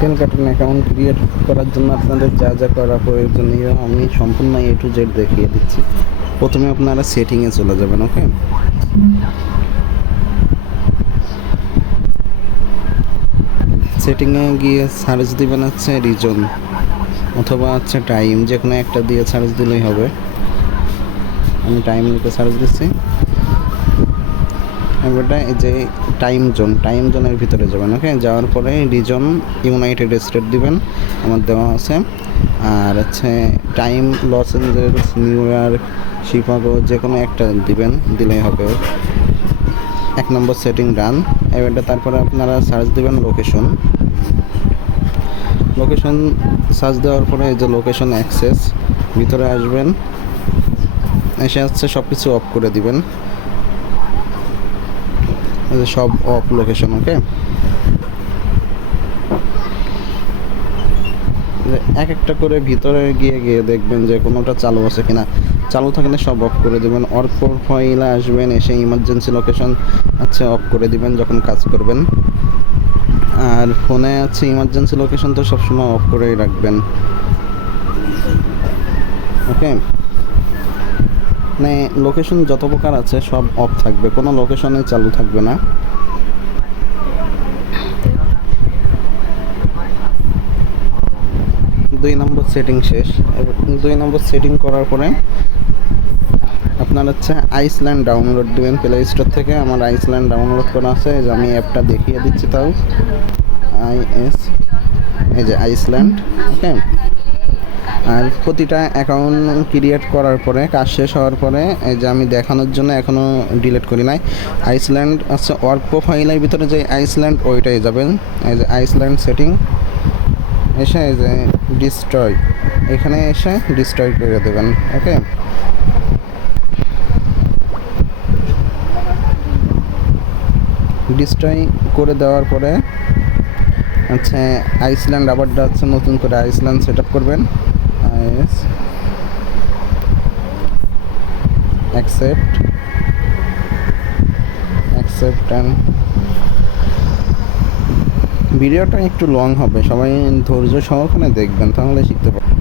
Ten cartoon account create করার জন্য আপনাদের যা যা করা প্রয়োজনীয় আমি সম্পূর্ণ এ টু জেড দেখিয়ে দিচ্ছি। প্রথমে আপনারা সেটিংয়ে চলে যাবেন ওকে সেটিংয়ে গিয়ে সার্চ দিবেন হচ্ছে রিজন অথবা হচ্ছে টাইম যে কোনো একটা দিয়ে সার্চ দিলেই হবে। আমি টাইম লিখে সার্চ দিচ্ছি। এবারটা এই যে টাইম জোন টাইম জোনের ভিতরে যাবেন ওকে যাওয়ার পরে রিজন ইউনাইটেড স্টেট দিবেন, আমার দেওয়া আছে। আর হচ্ছে time Los Angeles New York Chicago যে কোনো একটা দিবেন, দিলেই হবে। এক নম্বর সেটিং ডান এবারটা তারপরে আপনারা সার্চ দিবেন লোকেশন লোকেশন সার্চ দেওয়ার পরে এই যে লোকেশন অ্যাক্সেস ভিতরে আসবেন। এসে হচ্ছে সব কিছু অফ করে দিবেন। সব অফ লোকেশন ওকে এক একটা করে ভিতরে গিয়ে গিয়ে দেখবেন যে কোনোটা চালু আছে কিনা। চালু থাকলে সব অফ করে দেবেন। অর প্রোফাইলে আসবেন, এসে ইমার্জেন্সি লোকেশন আছে অফ করে দিবেন যখন কাজ করবেন। আর ফোনে আছে ইমার্জেন্সি লোকেশন তো সবসময় অফ করেই রাখবেন। ওকে মানে লোকেশন যত প্রকার আছে সব অফ থাকবে, কোনো লোকেশনে চালু থাকবে না। দুই নম্বর সেটিং শেষ। দুই নম্বর সেটিং করার পরে আপনার হচ্ছে আইসল্যান্ড ডাউনলোড দেবেন প্লে স্টোর থেকে। আমার আইসল্যান্ড ডাউনলোড করা আছে যে আমি অ্যাপটা দেখিয়ে দিচ্ছি তাও। আই এস এই যে আইসল্যান্ড ওকে আর প্রতিটা অ্যাকাউন্ট ক্রিয়েট করার পরে, কাজ শেষ হওয়ার পরে, এই যে আমি দেখানোর জন্য এখনও ডিলিট করি নাই। আইসল্যান্ড আছে ওয়ার্ক প্রোফাইলের ভিতরে যে আইসল্যান্ড ওইটাই যাবেন। এই যে আইসল্যান্ড সেটিং এসে এই যে ডিস্ট্রয় এখানে এসে ডিস্ট্রয় করে দেবেন ওকে ডিস্ট্রয় করে দেওয়ার পরে আচ্ছা আইসল্যান্ড আবারটা হচ্ছে নতুন করে আইসল্যান্ড সেট করবেন। আইএস অ্যাকসেপ্ট অ্যাকসেপ্ট অ্যান্ড ভিডিওটা একটু লং হবে। সবাই ধৈর্য সহকারে দেখবেন, তাহলে শিখতে পারবেন।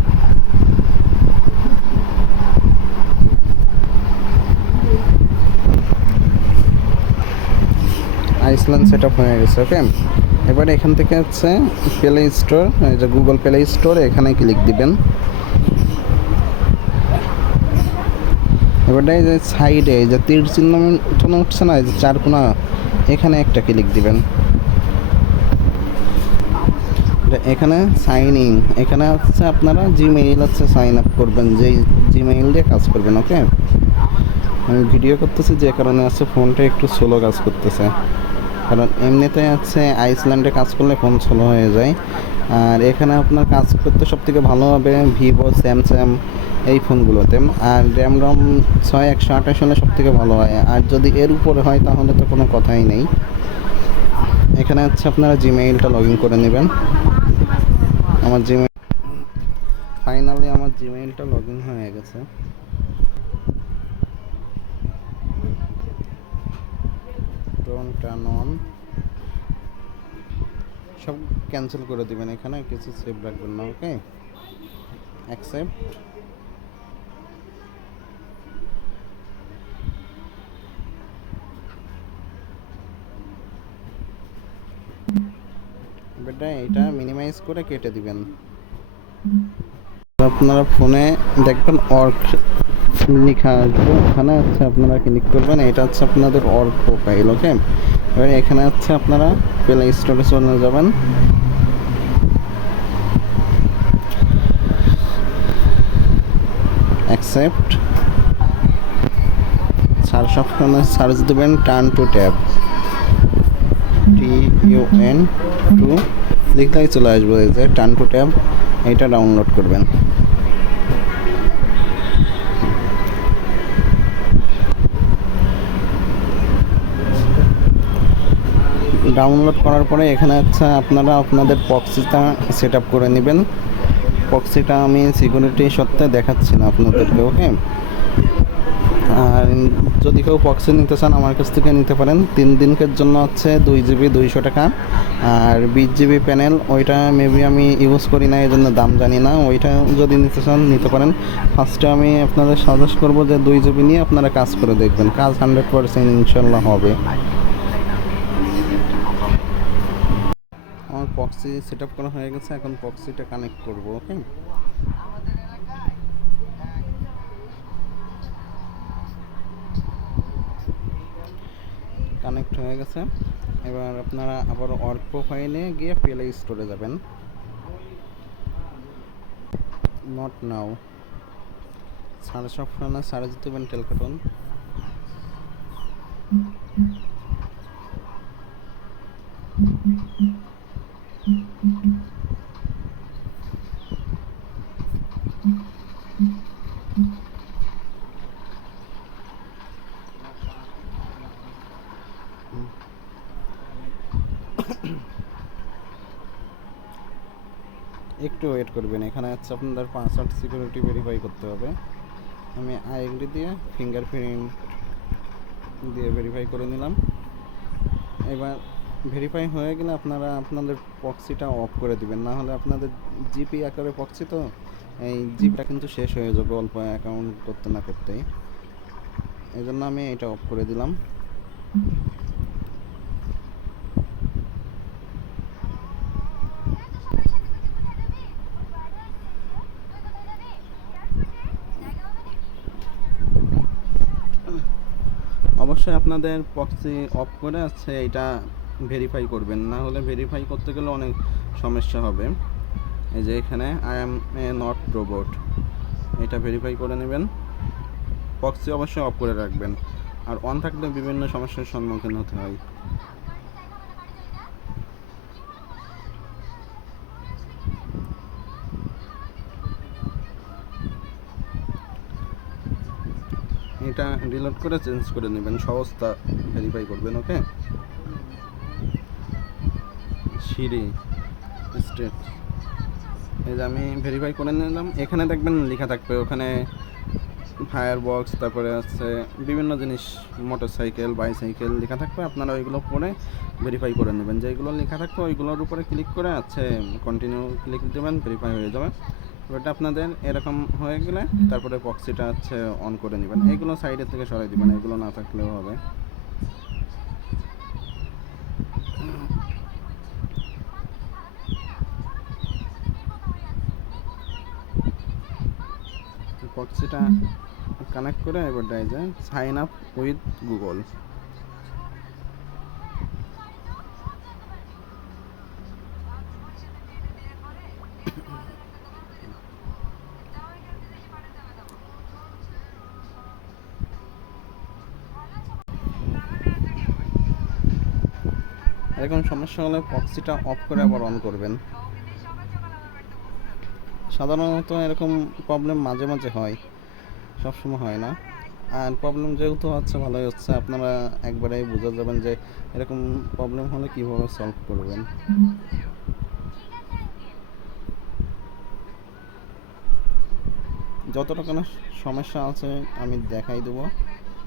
আইসল্যান্ড সেট আপ হয়ে গেছে ওকে এবার এখান থেকে হচ্ছে Play Store Google Play Store এখানে ক্লিক দিবেন। এবারটা এই যে সাইডে যে তীর চিহ্ন উঠছে না, এই যে চার কোনা, এখানে একটা ক্লিক দিবেন। এখানে সাইন ইন এখানে হচ্ছে আপনারা জিমেইল হচ্ছে সাইন আপ করবেন, যেই জিমেইল দিয়ে কাজ করবেন ওকে আমি ভিডিও করতেছি, যে কারণে আছে ফোনটা একটু স্লো কাজ করতেছে। কারণ এমনিতে আছে আইসল্যান্ডে কাজ করলে ফোন স্লো হয়ে যায়। আর এখানে আপনার কাজ করতে সব থেকে ভালো হবে ভিভো স্যামসাং এই ফোনগুলোতে। আর র্যাম রম ছয়, একশো আঠাশ হলে সব থেকে ভালো হয়। আর যদি এর উপরে হয়, তাহলে তো কোনো কথাই নেই। এখানে হচ্ছে আপনারা জিমেইলটা লগ ইন করে নেবেন। আমার জিমেইল ফাইনালি আমার জিমেইলটা লগ ইন হয়ে গেছে। অন সব ক্যান্সেল করে দিবেন এখানে। কিছু সেভ রাখবেন না ওকে অ্যাকসেপ্ট বেটা এটা মিনিমাইজ করে কেটে দিবেন। আপনারা ফোনে দেখবেন অর্ক লেখা আসবে ওখানে হচ্ছে আপনারা ক্লিক করবেন, এটা হচ্ছে আপনাদের অর্ক প্রোফাইল ওকে এবার এখানে হচ্ছে আপনারা প্লে স্টোরে চলে যাবেন। অ্যাকসেপ্ট সার্চ অপশনে সার্চ দেবেন turn to tab T U N two লিখলেই চলে আসব, এই যে টার্ন টু ট্যাব এটা ডাউনলোড করবেন। ডাউনলোড করার পরে এখানে হচ্ছে আপনারা আপনাদের পক্সিটা সেট আপ করে নেবেন। পক্সিটা আমি সিকিউরিটি সত্ত্বে দেখাচ্ছি না আপনাদেরকে ওকে আর যদি কেউ পক্সে নিতে চান, আমার কাছ থেকে নিতে পারেন। তিন দিনকের জন্য হচ্ছে দুই জিবি দুইশো টাকা। আর বিশ জিবি প্যানেল ওইটা মেবি আমি ইউজ করি না এই জন্য দাম জানি না। ওইটা যদি নিতে চান, নিতে পারেন। ফার্স্টে আমি আপনাদের সাজেস্ট করব যে দুই জিবি নিয়ে আপনারা কাজ করে দেখবেন। কাজ হান্ড্রেড পারসেন্ট ইনশাল্লাহ হবে। আমার পক্সি সেট আপ করা হয়ে গেছে, এখন পক্সিটা কানেক্ট করব ওকে কানেক্ট হয়ে গেছে। এবার আপনারা আবার অল্প প্রোফাইলে গিয়ে প্লে স্টোরে যাবেন। নট নাও সাড়ে সবখানে সাড়ে দিতে পারেন টেলকাটন একটু ওয়েট করবেন এখানে হচ্ছে আপনাদের পাসওয়ার্ড সিকিউরিটি ভেরিফাই করতে হবে, আমি আইএনডি দিয়ে ফিঙ্গারপ্রিন্ট দিয়ে ভেরিফাই করে নিলাম। এবার ভেরিফাই হয়ে গেলে আপনারা আপনাদের পক্সিটা অফ করে দিবেন, না হলে আপনাদের জিপি আকারে পক্সি তো এই জিপটা কিন্তু শেষ হয়ে যাবে অল্প অ্যাকাউন্ট করতে না করতেই। এই জন্য আমি এটা অফ করে দিলাম। অবশ্যই আপনাদের পক্সি অফ করে আছে এটা ভেরিফাই করবেন। না হলে ভেরিফাই করতে গেলে অনেক সমস্যা হবে। এই যে এখানে I am a not robot এটা ভেরিফাই করে নেবেন। পক্সি অবশ্যই অফ করে রাখবেন। আর অন থাকলে বিভিন্ন সমস্যার সম্মুখীন হতে হয়। এটা রিলোড করে চেঞ্জ করে নেবেন, সহজটা ভেরিফাই করবেন ওকে সিঁড়ি স্টেট এই যে আমি ভেরিফাই করে নিলাম, এখানে দেখবেন লেখা থাকবে, ওখানে ফায়ার বক্স তারপরে আছে বিভিন্ন জিনিস মোটর সাইকেল বাইসাইকেল লেখা থাকবে, আপনারা ওইগুলো পরে ভেরিফাই করে নেবেন। যেগুলো লেখা থাকবে, ওইগুলোর উপরে ক্লিক করে আছে কন্টিনিউ ক্লিক দেবেন ভেরিফাই হয়ে যাবে। ওটা আপনাদের এরকম হয়ে গেলে তারপরে পক্সিটা হচ্ছে অন করে নেবেন এগুলো সাইডের থেকে সরাই দিবেন এগুলো না থাকলেও হবে। পক্সিটা কানেক্ট করে এবার যায় সাইন আপ উইথ গুগল এরকম সমস্যা হলে পক্সিটা অফ করে আবার অন করবেন। সাধারণত এরকম প্রবলেম মাঝে মাঝে হয়, সবসময় হয় না। আর প্রবলেম যেহেতু হচ্ছে, ভালোই হচ্ছে, আপনারা একবারেই বুঝে যাবেন যে এরকম প্রবলেম হলে কীভাবে সলভ করবেন। যত না সমস্যা আছে, আমি দেখাই দেবো।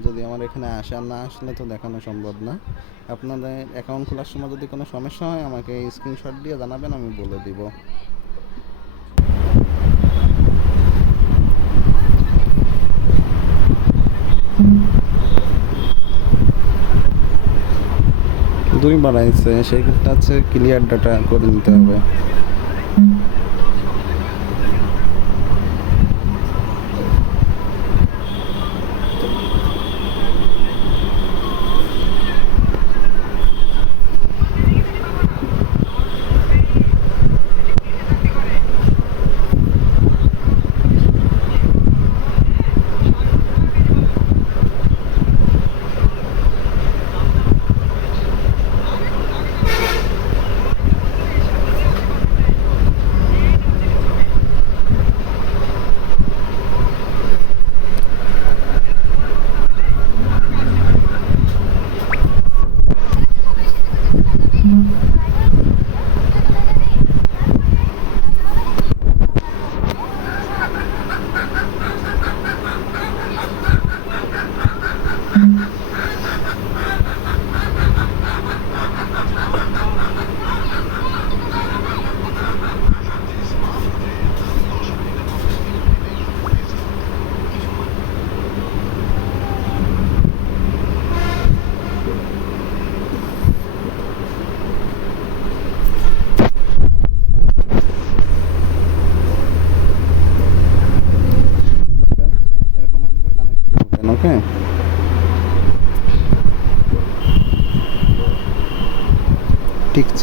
যদি আমার এখানে আসে আর না আসলে তো দেখানো সম্ভব না। আপনাদের অ্যাকাউন্ট খোলার সময় যদি কোনো সমস্যা হয়, আমাকে স্ক্রিনশট দিয়ে জানাবেন, আমি বলে দিব। দুইবার আইছে সেই ক্ষেত্রে হচ্ছে ক্লিয়ার ডাটা করে নিতে হবে।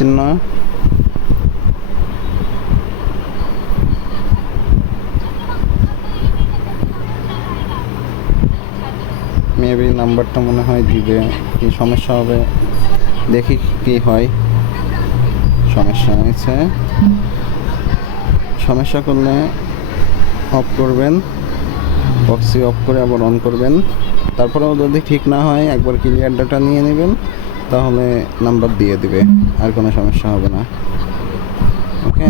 চিহ্ন মেবি নাম্বারটা মনে হয় দিবে। কি সমস্যা হবে? দেখি কি হয়। সমস্যা হয়েছে। সমস্যা করলে অফ করবেন। বক্সি অফ করে আবার অন করবেন। তারপরেও যদি ঠিক না হয়, একবার ক্লিয়ার ডাটা নিয়ে নেবেন। তাহলে নাম্বার দিয়ে দিবে, আর কোনো সমস্যা হবে না। ওকে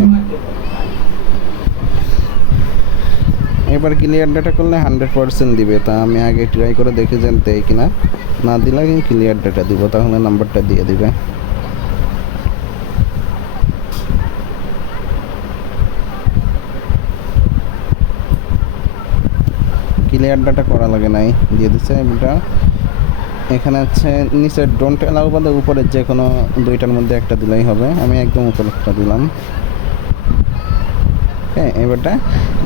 এবার ক্লিয়ার ডাটা করলে হান্ড্রেড পার্সেন্ট দিবে, তা আমি আগে ট্রাই করে দেখে যান দেয় কিনা। না দিলে কিন্তু ক্লিয়ার ডাটা দিব, তাহলে নাম্বারটা দিয়ে দিবে। ক্লিয়ার ডাটা করা লাগে নাই, দিয়ে দিচ্ছে এটা এখানে হচ্ছে নিচে ডোন্ট অ্যালাউ বাদে উপরের যে কোনো দুইটার মধ্যে একটা দিলেই হবে। আমি একদম উপরেরটা দিলাম। হ্যাঁ এবারটা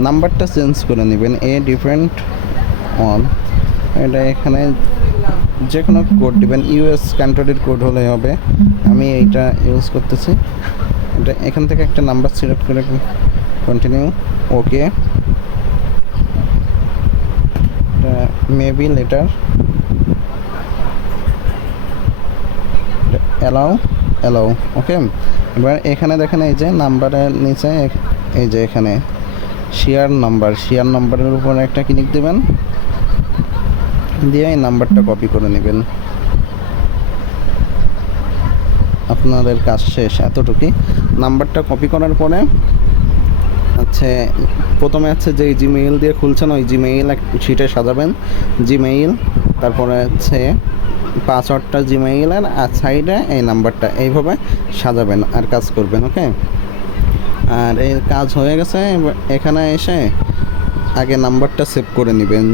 নাম্বারটা চেঞ্জ করে নেবেন। এ ডিফারেন্ট অন এটা এখানে যে কোনো কোড দিবেন। ইউএস কান্ট্রির কোড হলে হবে। আমি এইটা ইউজ করতেছি। এটা এখান থেকে একটা নাম্বার সিলেক্ট করে continue okay maybe later allow allow okay এবার এখানে দেখেন এই যে নাম্বারের নিচে এই যে এখানে শেয়ার নাম্বার শেয়ার নাম্বারের উপর একটা ক্লিক দেবেন। দিয়ে এই নাম্বারটা কপি করে নেবেন। আপনাদের কাজ শেষ এতটুকুই। নাম্বারটা কপি করার পরে হচ্ছে প্রথমে হচ্ছে যে জিমেইল দিয়ে খুলছেন, ওই জিমেইল এক শিটে সাজাবেন। জিমেইল তারপরে হচ্ছে পাসওয়ার্ডটা জিমেইলের আর সাইডে এই নাম্বারটা এইভাবে সাজাবেন আর কাজ করবেন ওকে আর এই কাজ হয়ে গেছে এখানে এসে আগে নাম্বারটা সেভ করে নেবেন।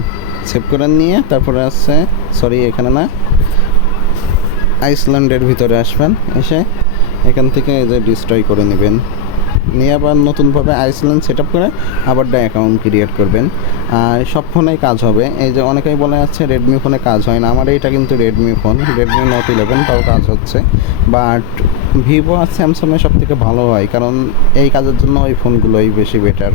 সেভ করে নিয়ে তারপরে আসছে সরি এখানে না আইসল্যান্ডের ভিতরে আসবেন, এসে এখান থেকে এই যে ডিস্ট্রয় করে নেবেন। নিয়ে আবার নতুনভাবে আইসল্যান্ড সেট আপ করে আবার অ্যাকাউন্ট ক্রিয়েট করবেন। আর সব ফোনেই কাজ হবে। এই যে অনেকেই বলে যাচ্ছে রেডমি ফোনে কাজ হয় না। আমার এইটা কিন্তু Redmi phone. Redmi Note eleven তাও কাজ হচ্ছে। বাট ভিভো আর স্যামসাংয়ে সব থেকে ভালো হয়। কারণ এই কাজের জন্য ওই ফোনগুলোই বেশি বেটার